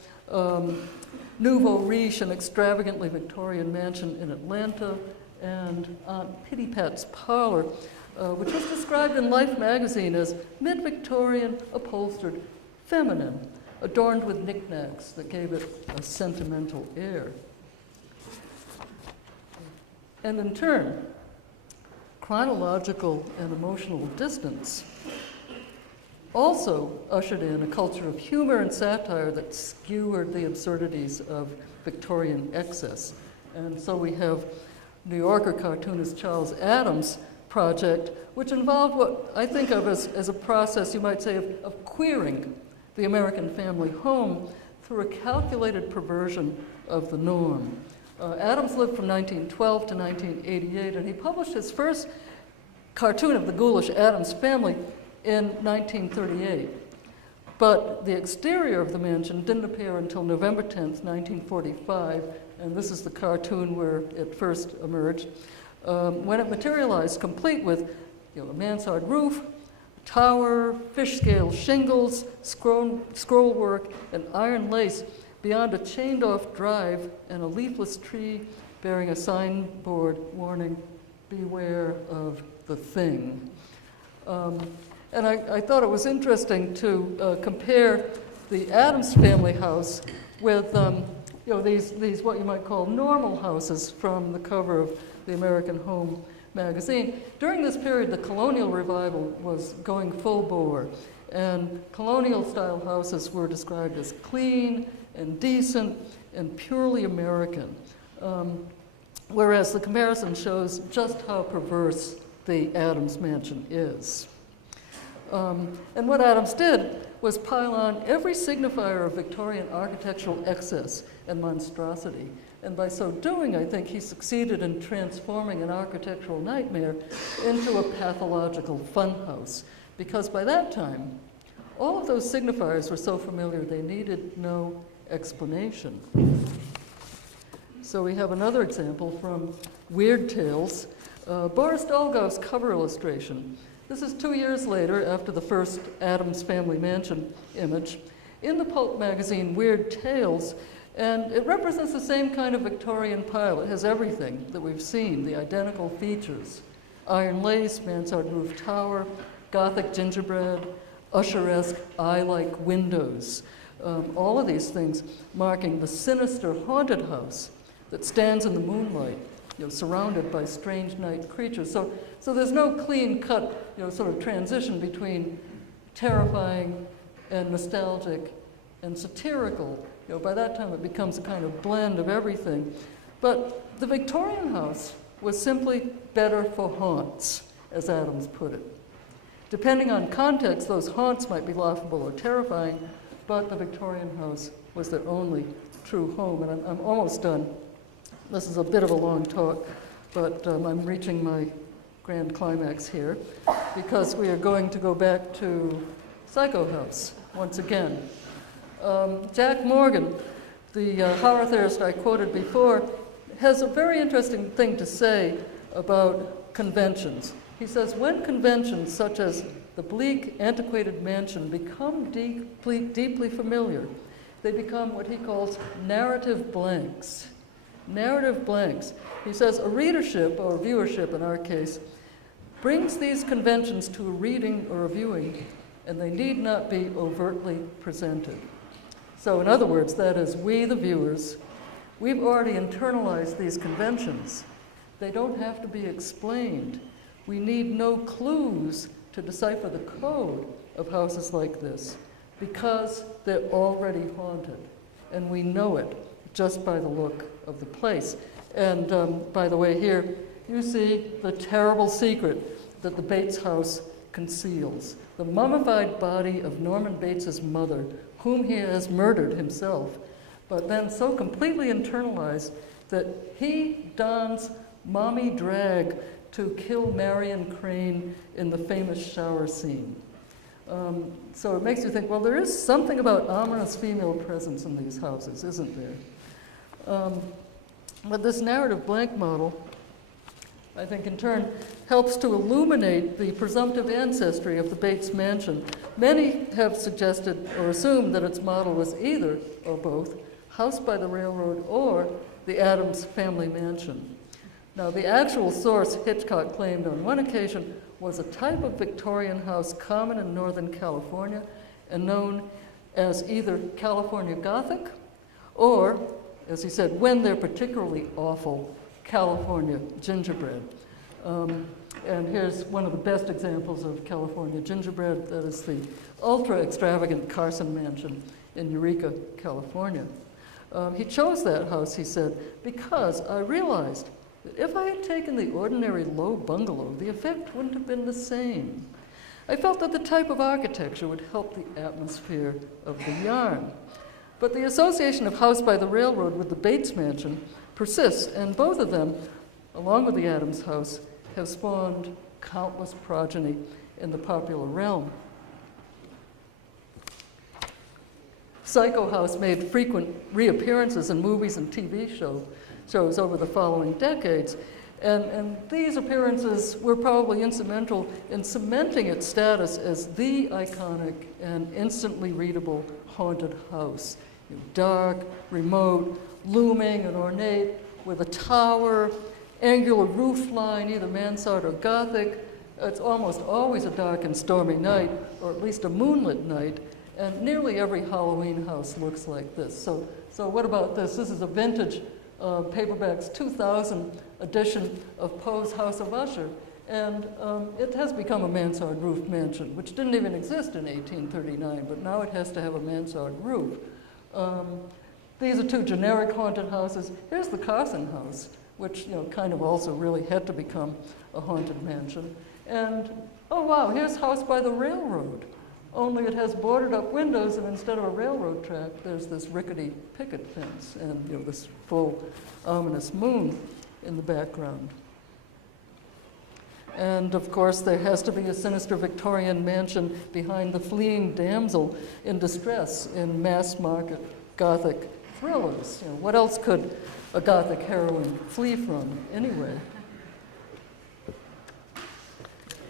Nouveau Riche, an extravagantly Victorian mansion in Atlanta, and Aunt Pitty Pat's Parlor, which was described in Life magazine as mid-Victorian, upholstered, feminine, adorned with knickknacks that gave it a sentimental air. And in turn, chronological and emotional distance also ushered in a culture of humor and satire that skewered the absurdities of Victorian excess. And so we have New Yorker cartoonist Charles Addams' project, which involved what I think of as a process, you might say, of queering the American family home through a calculated perversion of the norm. Addams lived from 1912 to 1988, and he published his first cartoon of the ghoulish Addams family in 1938. But the exterior of the mansion didn't appear until November 10th, 1945, and this is the cartoon where it first emerged, when it materialized complete with a mansard roof, tower, fish scale shingles, scroll work, and iron lace beyond a chained-off drive and a leafless tree bearing a signboard warning, "Beware of the thing." And I thought it was interesting to compare the Addams family house with these what you might call normal houses from the cover of the American Home magazine. During this period, the colonial revival was going full bore, and colonial-style houses were described as clean and decent and purely American, whereas the comparison shows just how perverse the Addams mansion is. And what Addams did was pile on every signifier of Victorian architectural excess and monstrosity. And by so doing, I think he succeeded in transforming an architectural nightmare into a pathological funhouse. Because by that time, all of those signifiers were so familiar they needed no explanation. So we have another example from Weird Tales, Boris Dolgoff's cover illustration. This is 2 years later, after the first Addams Family Mansion image, in the pulp magazine Weird Tales, and it represents the same kind of Victorian pile. It has everything that we've seen, the identical features: iron lace, mansard roof tower, Gothic gingerbread, usher-esque eye-like windows. All of these things marking the sinister haunted house that stands in the moonlight, surrounded by strange night creatures. So there's no clean-cut, sort of transition between terrifying and nostalgic and satirical. By that time it becomes a kind of blend of everything. But the Victorian house was simply better for haunts, as Addams put it. Depending on context, those haunts might be laughable or terrifying, but the Victorian house was their only true home. And I'm almost done. This is a bit of a long talk, but I'm reaching my grand climax here, because we are going to go back to Psycho House once again. Jack Morgan, the horror theorist I quoted before, has a very interesting thing to say about conventions. He says, when conventions such as the bleak, antiquated mansion become deeply familiar, they become what he calls narrative blanks. Narrative blanks. He says a readership, or viewership in our case, brings these conventions to a reading or a viewing, and they need not be overtly presented. So in other words, that is, we, the viewers, we've already internalized these conventions. They don't have to be explained. We need no clues to decipher the code of houses like this, because they're already haunted, and we know it just by the look of the place. And by the way, here you see the terrible secret that the Bates house conceals: the mummified body of Norman Bates's mother, whom he has murdered himself, but then so completely internalized that he dons mommy drag to kill Marion Crane in the famous shower scene. So it makes you think, well, there is something about ominous female presence in these houses, isn't there? But this narrative blank model, I think, in turn, helps to illuminate the presumptive ancestry of the Bates mansion. Many have suggested or assumed that its model was either, or both, House by the Railroad or the Addams family mansion. Now, the actual source, Hitchcock claimed on one occasion, was a type of Victorian house common in Northern California and known as either California Gothic or, as he said, when they're particularly awful, California Gingerbread. And here's one of the best examples of California Gingerbread. That is the ultra-extravagant Carson Mansion in Eureka, California. He chose that house, he said, because I realized that if I had taken the ordinary low bungalow, the effect wouldn't have been the same. I felt that the type of architecture would help the atmosphere of the yarn. But the association of House by the Railroad with the Bates Mansion persists, and both of them, along with the Adams House, have spawned countless progeny in the popular realm. Psycho House made frequent reappearances in movies and TV shows over the following decades, and these appearances were probably instrumental in cementing its status as the iconic and instantly readable haunted house. Dark, remote, looming and ornate, with a tower, angular roof line, either mansard or Gothic. It's almost always a dark and stormy night, or at least a moonlit night, and nearly every Halloween house looks like this. So what about this? This is a vintage Paperbacks 2000 edition of Poe's House of Usher, and it has become a mansard roof mansion, which didn't even exist in 1839, but now it has to have a mansard roof. These are two generic haunted houses. Here's the Carson House, which kind of also really had to become a haunted mansion. And oh wow, here's House by the Railroad. Only it has boarded up windows, and instead of a railroad track, there's this rickety picket fence and this full ominous moon in the background. And of course, there has to be a sinister Victorian mansion behind the fleeing damsel in distress in mass market Gothic thrillers. What else could a Gothic heroine flee from anyway?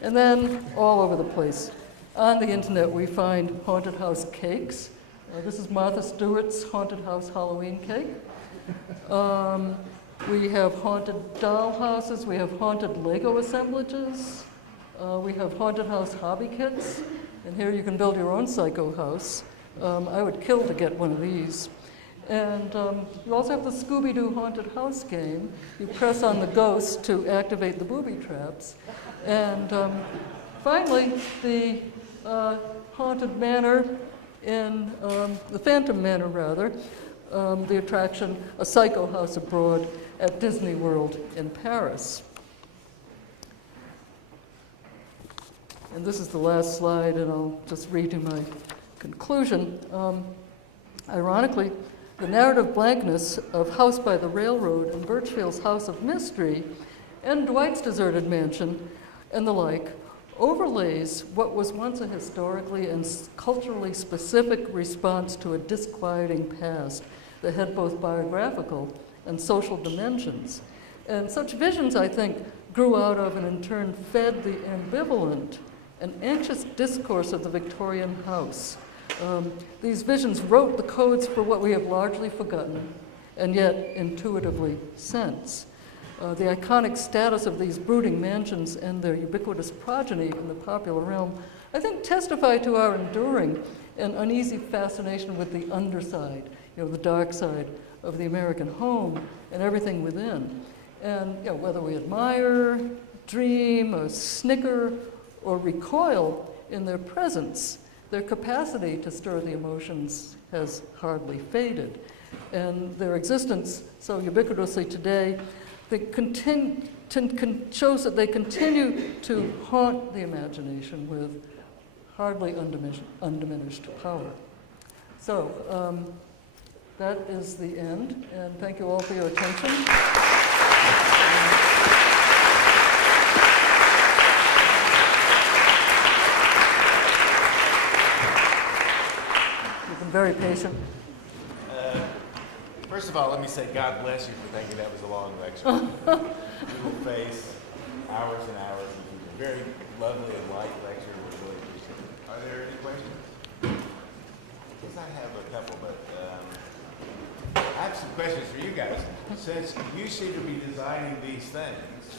And then all over the place, on the internet, we find haunted house cakes. This is Martha Stewart's haunted house Halloween cake. We have haunted doll houses. We have haunted Lego assemblages. We have haunted house hobby kits. And here you can build your own psycho house. I would kill to get one of these. And you also have the Scooby-Doo haunted house game. You press on the ghost to activate the booby traps. And finally, the haunted manor in, the Phantom Manor rather, the attraction, a psycho house abroad at Disney World in Paris. And this is the last slide, and I'll just read you my conclusion. Ironically, the narrative blankness of House by the Railroad and Burchfield's House of Mystery and Dwight's Deserted Mansion and the like overlays what was once a historically and culturally specific response to a disquieting past that had both biographical and social dimensions. And such visions, I think, grew out of and in turn fed the ambivalent and anxious discourse of the Victorian house. These visions wrote the codes for what we have largely forgotten and yet intuitively sense. The iconic status of these brooding mansions and their ubiquitous progeny in the popular realm, I think, testify to our enduring and uneasy fascination with the underside, the dark side of the American home and everything within. And whether we admire, dream, or snicker, or recoil in their presence, their capacity to stir the emotions has hardly faded. And their existence so ubiquitously today, shows that they continue to haunt the imagination with hardly undiminished power. So that is the end, and thank you all for your attention. You've been very patient. First of all, let me say God bless you for thinking that was a long lecture. Little face, hours and hours. It was a very lovely and light lecture. We really appreciate it. Are there any questions? Yes, I have a couple, but I have some questions for you guys. Since you seem to be designing these things,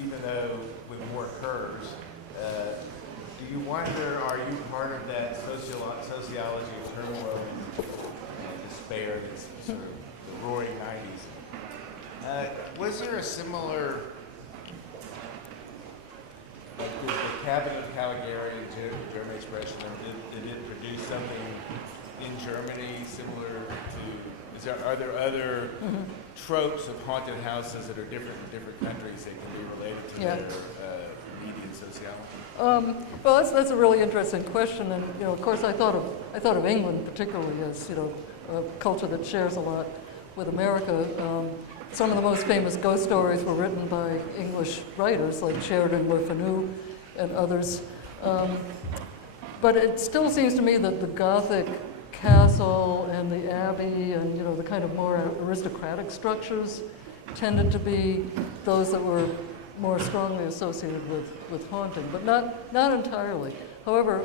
even though with more curves, do you wonder, are you part of that sociology of turmoil and despair that's sort of the roaring 90s? Was there a similar, like the Cabinet of Caligari, German expression, did it produce something in Germany similar to, are there other tropes of haunted houses that are different in different countries that can be related to their immediate sociology? Well, that's a really interesting question, and of course, I thought of England particularly as a culture that shares a lot with America. Some of the most famous ghost stories were written by English writers like Sheridan Le Fanu and others. But it still seems to me that the Gothic castle and the abbey and the kind of more aristocratic structures tended to be those that were more strongly associated with haunting, but not entirely. However,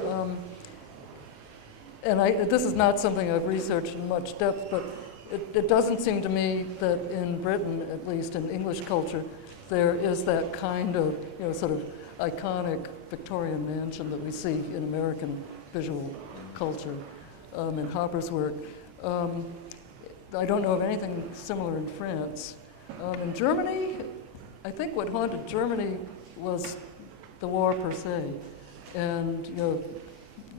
this is not something I've researched in much depth, but it doesn't seem to me that in Britain, at least in English culture, there is that kind of sort of iconic Victorian mansion that we see in American visual culture in Hopper's work. I don't know of anything similar in France. In Germany, I think what haunted Germany was the war per se, and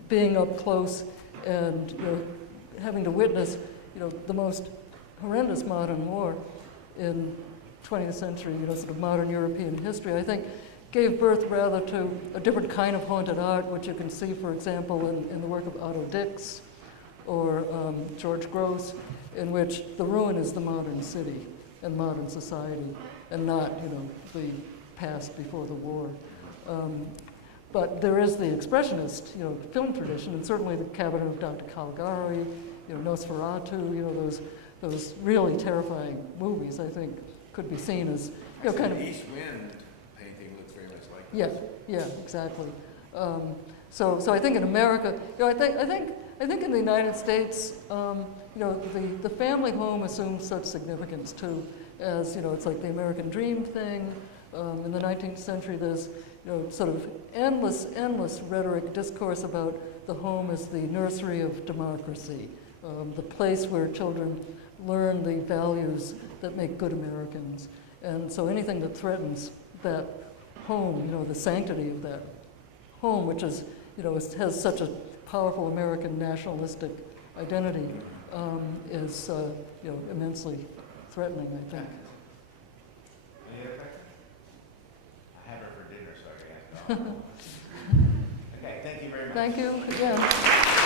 being up close and having to witness the most horrendous modern war in 20th century, sort of modern European history, I think gave birth rather to a different kind of haunted art, which you can see, for example, in the work of Otto Dix or George Grosz, in which the ruin is the modern city and modern society, and not, the past before the war. But there is the expressionist, film tradition, and certainly the Cabinet of Dr. Caligari, Nosferatu, those really terrifying movies, I think, could be seen as, kind of. The East Wind painting looks very much like Yeah, this. yeah, exactly. So I think in America, I think in the United States, the family home assumes such significance too, as it's like the American dream thing. In the 19th century, there's sort of endless rhetoric, discourse about the home as the nursery of democracy, the place where children learn the values that make good Americans. And so anything that threatens that home, the sanctity of that home, which is, has such a powerful American nationalistic identity, is, immensely threatening, I think. Any other questions? I have her for dinner, so I can ask. Okay, thank you very much. Thank you again.